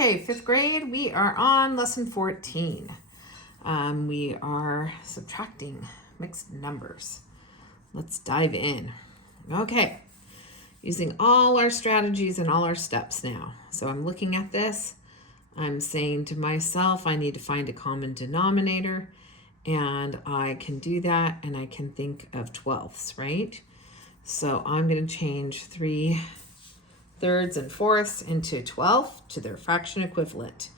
Okay, fifth grade, we are on lesson 14. We are subtracting mixed numbers. Let's dive in. Okay, using all our strategies and all our steps now. So I'm looking at this. I'm saying to myself, I need to find a common denominator, and I can do that, and I can think of twelfths, right? So I'm going to change 3 thirds and fourths into 12 to their fraction equivalent.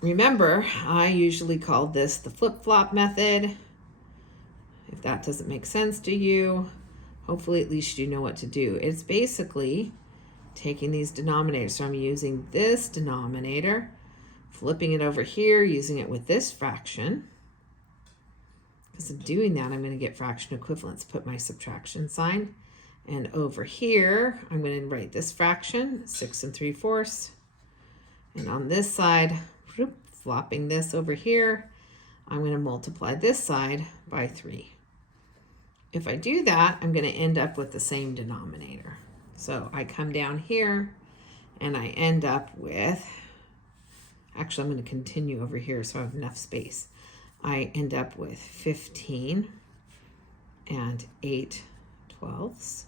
Remember, I usually call this the flip-flop method. If that doesn't make sense to you, hopefully at least you know what to do. It's basically taking these denominators. So I'm using this denominator, flipping it over here, using it with this fraction. Because of doing that, I'm going to get fraction equivalents. Put my subtraction sign. And over here, I'm going to write this fraction, 6 3/4. And on this side, flopping this over here, I'm going to multiply this side by 3. If I do that, I'm going to end up with the same denominator. So I come down here and I end up with, actually I'm going to continue over here so I have enough space. I end up with 15 and 8/12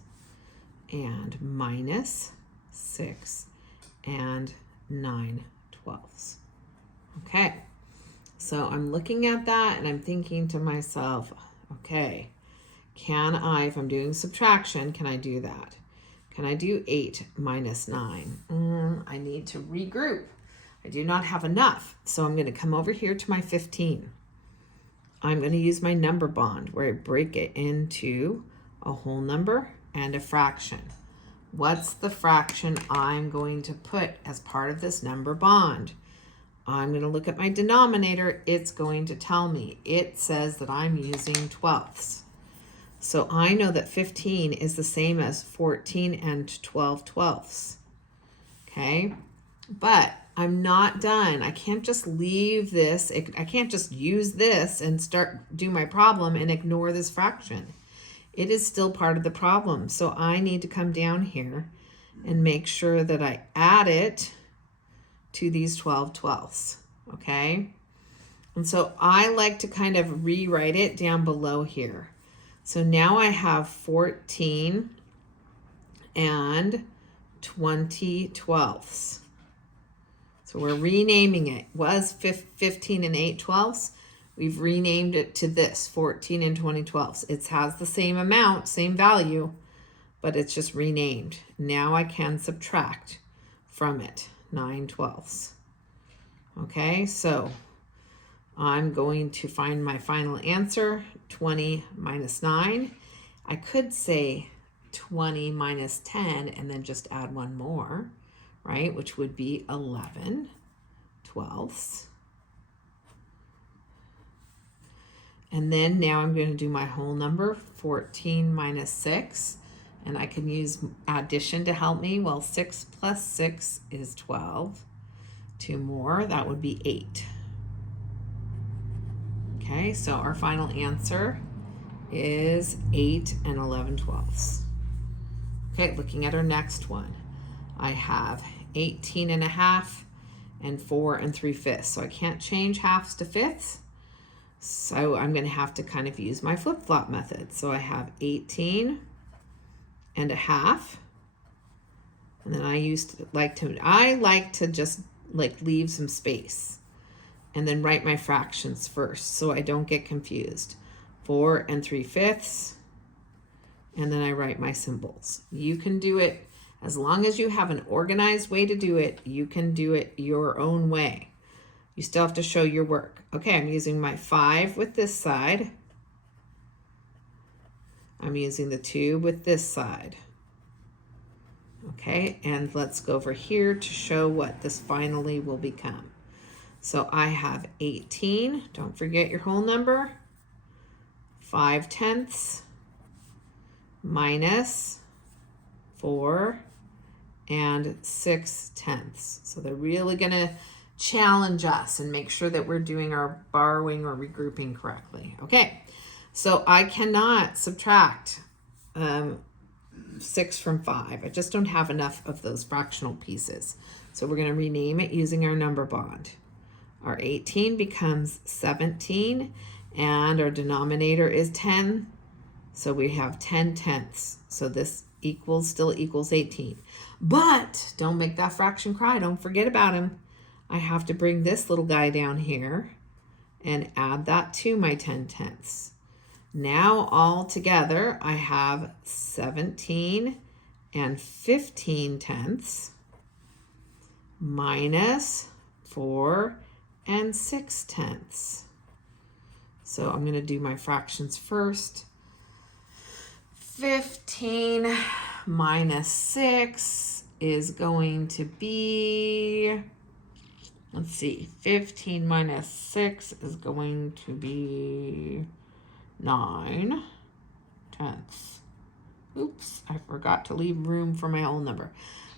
and minus 6 and 9/12. Okay, so I'm looking at that and I'm thinking to myself, okay, can I, if I'm doing subtraction, can I do that? Can I do 8 minus 9? I need to regroup. I do not have enough. So I'm going to come over here to my 15. I'm going to use my number bond where I break it into a whole number and a fraction. What's the fraction I'm going to put as part of this number bond? I'm going to look at my denominator. It's going to tell me. It says that I'm using twelfths. So I know that 15 is the same as 14 and 12/12. Okay, but I'm not done. I can't just leave this. I can't just use this and do my problem and ignore this fraction. It is still part of the problem. So I need to come down here and make sure that I add it to these 12/12. Okay, and so I like to kind of rewrite it down below here. So now I have 14 and 20/12. So we're renaming it. It was 15 and 8/12. We've renamed it to this, 14 and 20/12. It has the same amount, same value, but it's just renamed. Now I can subtract from it 9/12. Okay, so I'm going to find my final answer, 20 minus 9. I could say 20 minus 10 and then just add one more, right? Which would be 11/12. And then now I'm going to do my whole number, 14 minus 6. And I can use addition to help me. Well, 6 plus 6 is 12. 2 more, that would be 8. Okay, so our final answer is 8 and 11/12. Okay, looking at our next one. I have 18 and a half and 4 3/5. So I can't change halves to fifths. So I'm going to have to kind of use my flip-flop method. So I have 18 and a half. And then I like to just like leave some space and then write my fractions first so I don't get confused. 4 3/5. And then I write my symbols. You can do it as long as you have an organized way to do it. You can do it your own way. You still have to show your work. Okay, I'm using my 5 with this side. I'm using the 2 with this side. Okay, and let's go over here to show what this finally will become. So I have 18, don't forget your whole number, 5/10 minus 4 and 6/10. So they're really gonna challenge us and make sure that we're doing our borrowing or regrouping correctly. Okay, so I cannot subtract 6 from 5. I just don't have enough of those fractional pieces. So we're going to rename it using our number bond. Our 18 becomes 17, and our denominator is 10. So we have 10 tenths. So this still equals 18. But don't make that fraction cry. Don't forget about him. I have to bring this little guy down here and add that to my 10 tenths. Now all together I have 17 and 15 tenths minus 4 and 6 tenths. So I'm going to do my fractions first. 15 minus 6 is going to be, let's see, 15 minus 6 is going to be 9 tenths. Oops, I forgot to leave room for my whole number.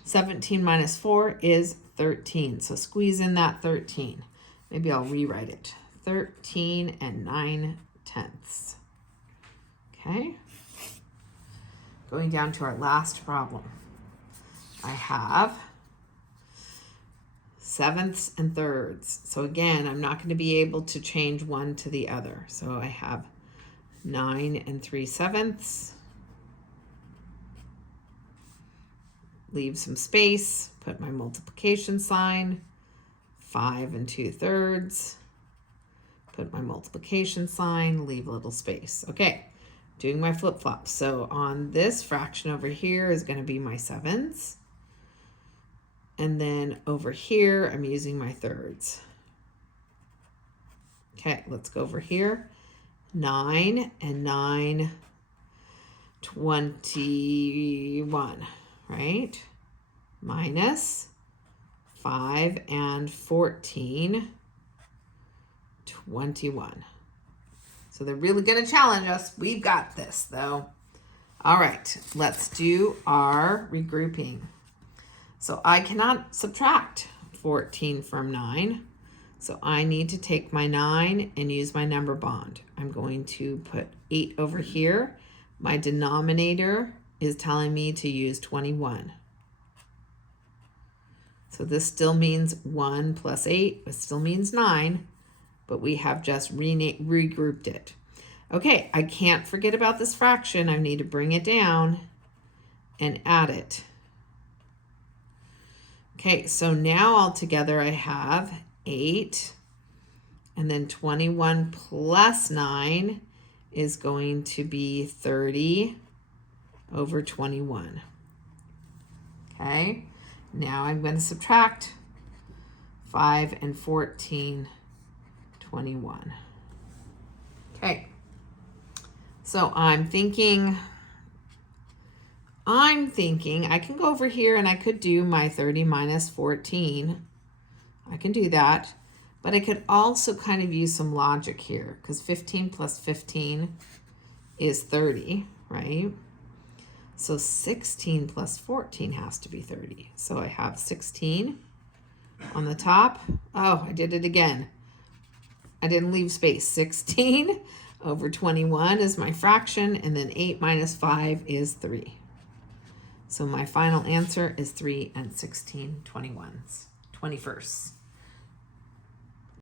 17 minus 4 is 13. So squeeze in that 13. Maybe I'll rewrite it. 13 and 9 tenths. Okay. Going down to our last problem. I have sevenths and thirds. So again, I'm not going to be able to change one to the other. So I have 9 and 3/7. Leave some space, put my multiplication sign. 5 and 2/3. Put my multiplication sign, leave a little space. Okay, doing my flip-flops. So on this fraction over here is going to be my sevens. And then over here, I'm using my thirds. Okay, let's go over here. 9 and 9, 21, right? Minus 5 and 14, 21. So they're really going to challenge us. We've got this, though. All right, let's do our regrouping. So I cannot subtract 14 from 9. So I need to take my 9 and use my number bond. I'm going to put 8 over here. My denominator is telling me to use 21. So this still means 1 plus 8. It still means 9, but we have just regrouped it. Okay, I can't forget about this fraction. I need to bring it down and add it. Okay, so now altogether I have 8, and then 21 plus 9 is going to be 30 over 21. Okay, now I'm going to subtract 5 and 14, 21. Okay, so I'm thinking I can go over here and I could do my 30 minus 14. I can do that, but I could also kind of use some logic here because 15 plus 15 is 30, right? So 16 plus 14 has to be 30. So I have 16 on the top. Oh, I did it again. I didn't leave space. 16 over 21 is my fraction, and then 8 minus 5 is 3. So my final answer is 3 and 16/21.